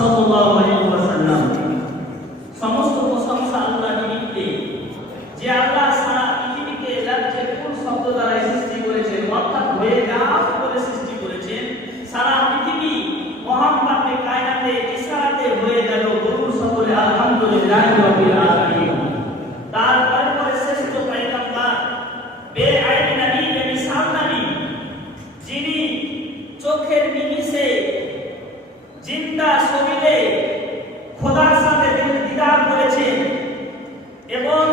সাল্লাল্লাহু আলাইহি ওয়াসাল্লাম। সমস্ত প্রশংসা আল্লাহর নিমিত্তে, যে আল্লাহ সারা পৃথিবীকে রাজ্যের কোন শব্দ দ্বারা সৃষ্টি করেছেন, অর্থাৎ হয়ে যাও বলে সৃষ্টি করেছেন। সারা পৃথিবী মহাকাব্যে কায়নাতে ইশারাতে হয়ে গেল। বলুন সকলে আলহামদুলিল্লাহি রাব্বিল আলামিন। তারপরে শ্রেষ্ঠ পয়গম্বর বেআইন নবী, বেমিসাল নবী, যিনি চোখের নিমিষে জিন্দা শরীরে খোদার সাথে দিদার করেছেন এবং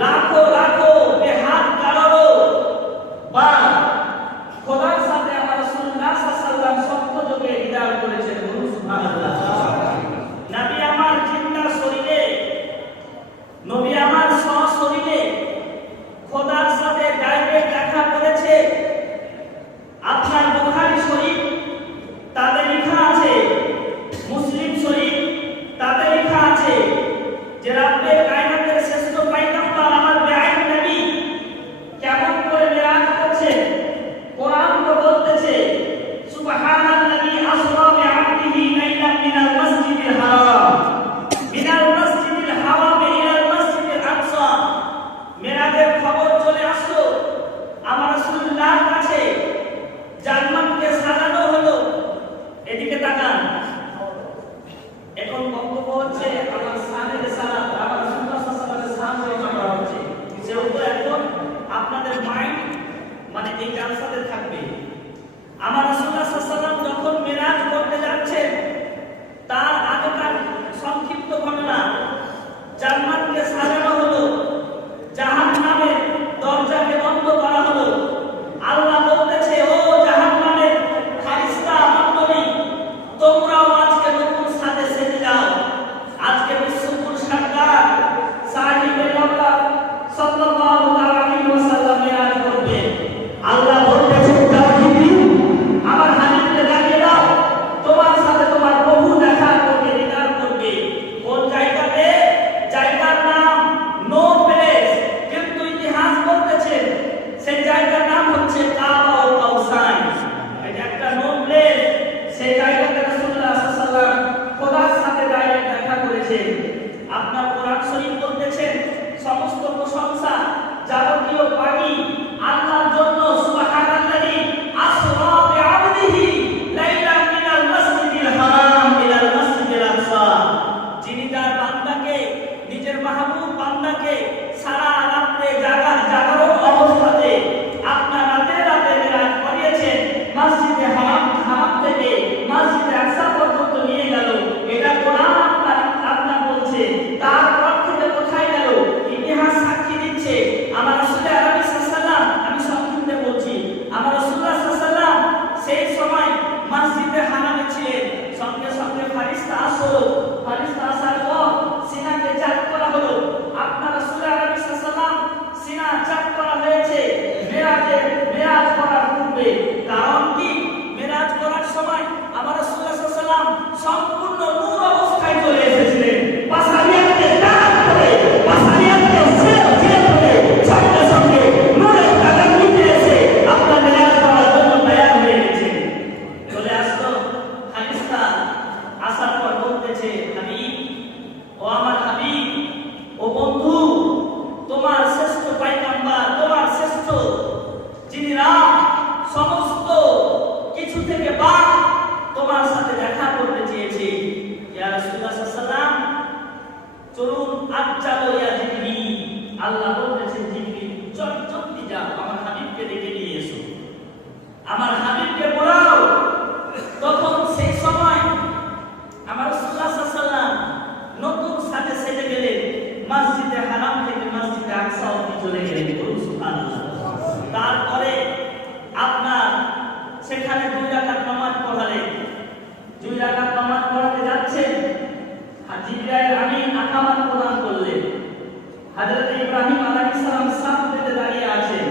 লাখো লাখো বেহাত কারো বা খোদার সাথে আমার রাসূলুল্লাহ সাল্লাল্লাহু আলাইহি ওয়াসাল্লাম সত্য যোগে দিদার করেছেন। বলুন সুবহানাল্লাহ। নবী আমার জিন্দা শরীরে, নবী আমার সশরীরে খোদার সাথে ডাইরেক্ট দেখা করেছে। আপনার বুখারী শরীফ তাতে লেখা আছে, মুসলিম শরীফ তাতে লেখা আছে যে রব্বে কায়নাতের শ্রেষ্ঠ পয়গম্বর আমার বেআইন নবী কেমন করে মেরাজ করছে। কোরআন তো বলতেছে সুবহানাল্লাযী আসরা বিআবদিহি লাইলাম মিনাল মাসজিদিল হারাম ইলাল মাসজিদিল আকসা। মেরাজের খবর চলে আসলো আমার রাসূলুল্লাহর কাছে, জান্নাতকে সাজানো হলো। এদিকে তাকান, এখন বক্তব্য হচ্ছে আমার শানের সালাত, আমার রাসূলুল্লাহ সাল্লাল্লাহু আলাইহি ওয়াসাল্লামের শান বর্ণনা করা হচ্ছে। সেহেতু এখন আপনাদের মাইন্ড মানে এই জালসাতে থাকবে। আমার রাসূলুল্লাহ সাল্লাল্লাহু আলাইহি ওয়াসাল্লাম যখন মেরাজ করতে যাচ্ছেন, তার আগেকার সংক্ষিপ্ত ঘটনা, জান্নাতকে সাজানো হলো, জাহান্নামের দরজাকে বন্ধ করা হলো। আল্লাহ বলতেছে, ও জাহান্নামের ফেরেশতা মণ্ডলী, তোমরাও আজকে নতুন সাজে সেজে যাও। আজকে বিশ্বপুর সরকার সাহিবে আল্লাহ সাল্লাল্লাহু আলাইহি ওয়াসাল্লাম মেরাজ করবে। আল্লাহ বলতেছে, যাও জিবরিল, আমার হাবিবকে ডাকিয়ে দাও, তোমার সাথে তোমার প্রভু দেখা করবে, দিদার করবে। কোন জায়গাতে? জায়গার নাম নো প্লেস, কিন্তু ইতিহাস বলতেছে সেই জায়গার নাম হচ্ছে কাবা ও কাউসান। এটা একটা নো প্লেস। সেই জায়গাতে রাসূলুল্লাহ সাল্লাল্লাহু আলাইহি ওয়াসাল্লাম খোদার সাথে ডাইরেক্ট দেখা করেছেন। আপনার কোরআন শরীফ বলতেছেন সমস্ত প্রশংসা যাবতীয় পানি আল্লাহর জন্য। সুবহানাল্লাযী আসরা বিআবদিহি লাইলাম মিনাল মাসজিদিল হারাম ইলাল মাসজিদিল আকসা। যিনি তার বান্দাকে, নিজের মাহবুব বান্দাকে সারা রাতে জাগরণ অবস্থাতে আপনার রাতে রাতে মেরাজ করিয়েছেন। মসজিদে হারাম থেকে মসজিদে আকসা পর্যন্ত নিয়ে গেল। এটা কোরআন আপনার বলছে। তারপর থেকে কোথায় গেল? ইতিহাস সাক্ষী দিচ্ছে। আমার রাসূল আরবি সাল্লাল্লাহু, আমি সংক্ষিপ্তে বলছি, আমার রাসূলুল্লাহ সাল্লাল্লাহু সেই সময় মসজিদে হারামে ছিলেন। সঙ্গে সঙ্গে ফেরেশতা আসলো। ফেরেশতা আসার পর সিনাকে চাক করা হলো। আপনার রাসূল আরবি সাল্লাল্লাহু সিনা চাক করা হয়েছে মেরাজ করার পূর্বে। কারণ কি? মেরাজ করার সময় আমার রাসূলুল্লাহ সাল্লাল্লাহু সম্পূর্ণ নূর অবস্থায় চলে এসেছিলেন। বাসারিয়াতকে দাঁড় করে, বাসারিয়াতকে ছেড়ে করে সঙ্গে সঙ্গে নূরের কাদার নিতে এসে আপনার মেরাজ করার জন্য তৈরি হয়ে গেছে। চলে আসলো ফেরেশতা। আসার পর বলতেছে, হাবিব, ও আমার হাবিব, ও বন্ধু, তোমার শ্রেষ্ঠ পয়গম্বর, তোমার শ্রেষ্ঠ যিনি রাম, সমস্ত কিছু থেকে বাদ তোমার সাথে দেখা করতে চেয়েছে। ইয়া রাসূলুল্লাহ সাল্লাল্লাহু আলাইহি ওয়াসাল্লাম, চলুন আজ চলো ইয়া জিবরিল। আল্লাহ বলতেছেন, জিবরিল জলদি যাও, আমার হাবিবকে ডেকে নিয়ে এসো, আমার হাবিবকে বলাও। তখন সেই সময় আমার রাসূলুল্লাহ সাল্লাল্লাহু আলাইহি ওয়াসাল্লাম নতুন সাজে সেজে গেলেন। মসজিদে হারাম থেকে মসজিদে আকসা অবধি চলে গেলেন। বলুন সুবহানাল্লাহ। তারপরে আপনার সেখানে 2 রাকাত নামাজ পড়ালেন। 2 রাকাত নামাজ পড়াতে যাচ্ছেন, জিবরাইল আমিন আকামাত প্রদান করলেন। হযরত ইব্রাহিম আলাইহিস সালাম সাফ পেতে দাঁড়িয়ে আছেন।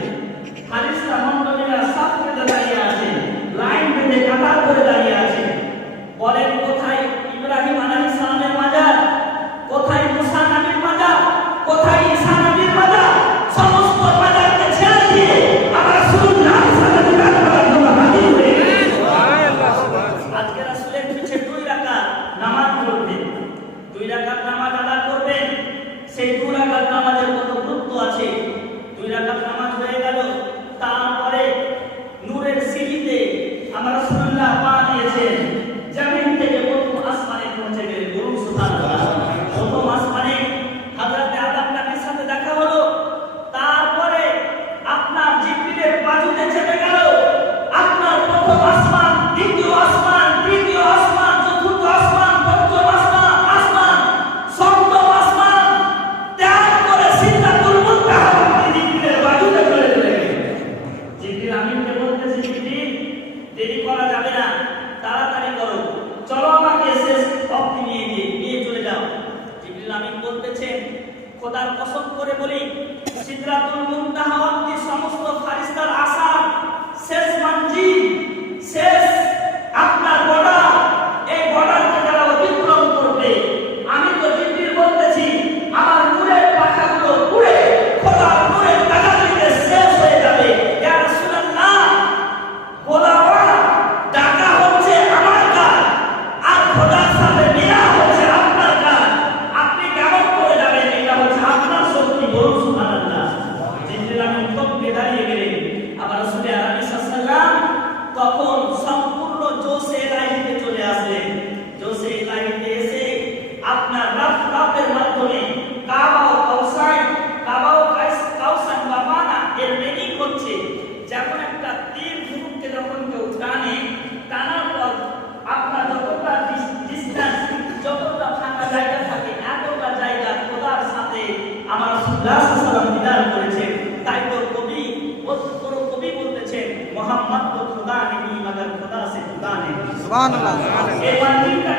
ফেরেশতা মণ্ডলীরা সাফ পেতে দাঁড়িয়ে আছেন, লাইন পেতে কাতার করে দাঁড়িয়ে আছেন। বলেন, কোথায় ইব্রাহিম আলাইহিস সালামের মাজার? কোথায় মুসা নবীর মাজার? কোথায় ঈসা নবীর মাজার? সমস্ত মাজারকে ছেড়ে দিয়ে আমার রাসূলুল্লাহ সাল্লাল্লাহু আলাইহি ওয়াসাল্লাম হাজির হয়ে গেলেন। আজকে রাসূলের পিছে 2 রাকাত খোদার কসম করে বলি, সিদরাতুল মুনতাহা অবধি সমস্ত ফারিস্তার আশা শেষ মঞ্জিল, শেষ আপনার বর্ডার, এই বর্ডারকে যারা অতিক্রম করবে, আমি তো জিবরিল বলতেছি আমার নূরের পাখাগুলো পুড়ে খোদার নূরের তাজাল্লিতে শেষ হয়ে যাবে। ইয়া রাসূলুল্লাহ, বলাওয়া ডাকা হচ্ছে আমার কাজ, আর খোদার সাথে মিলা হচ্ছে আপনার কাজ। আপনি কেমন করে যাবেন? এটা হচ্ছে আপনার শক্তি। বলুন সুবহানাল্লাহ। জিবরিল আমিন থমকে দাঁড়িয়ে গেলেন। আবার রাসূল আরবি সাল্লাল্লাহু তখন সম্পূর্ণ জোশে ইলাহিতে চলে আসলেন। জোশে ইলাহিতে এসে আপনার রাফের মাধ্যমে কাবা ও কাউসাইন, কাবা ও কাউসাইন বা মানা এর মিনিং হচ্ছে যেমন একটা তীর ধনুককে যখন কেউ টানার পর আপনার যতটা ডিসটেন্স, যতটা ফাঁকা জায়গা থাকে, এতটা জায়গা খোদার সাথে আমার রাসূলুল্লাহ সাল্লাল্লাহু আলাইহি ওয়াসাল্লাম বিদান করেছেন। তাই তো কবি বলতেছেন মোহাম্মদ তো খুদা নেই মগর খুদা সে খুদা নেই। সুবহানাল্লাহ। এই মন্দিরটা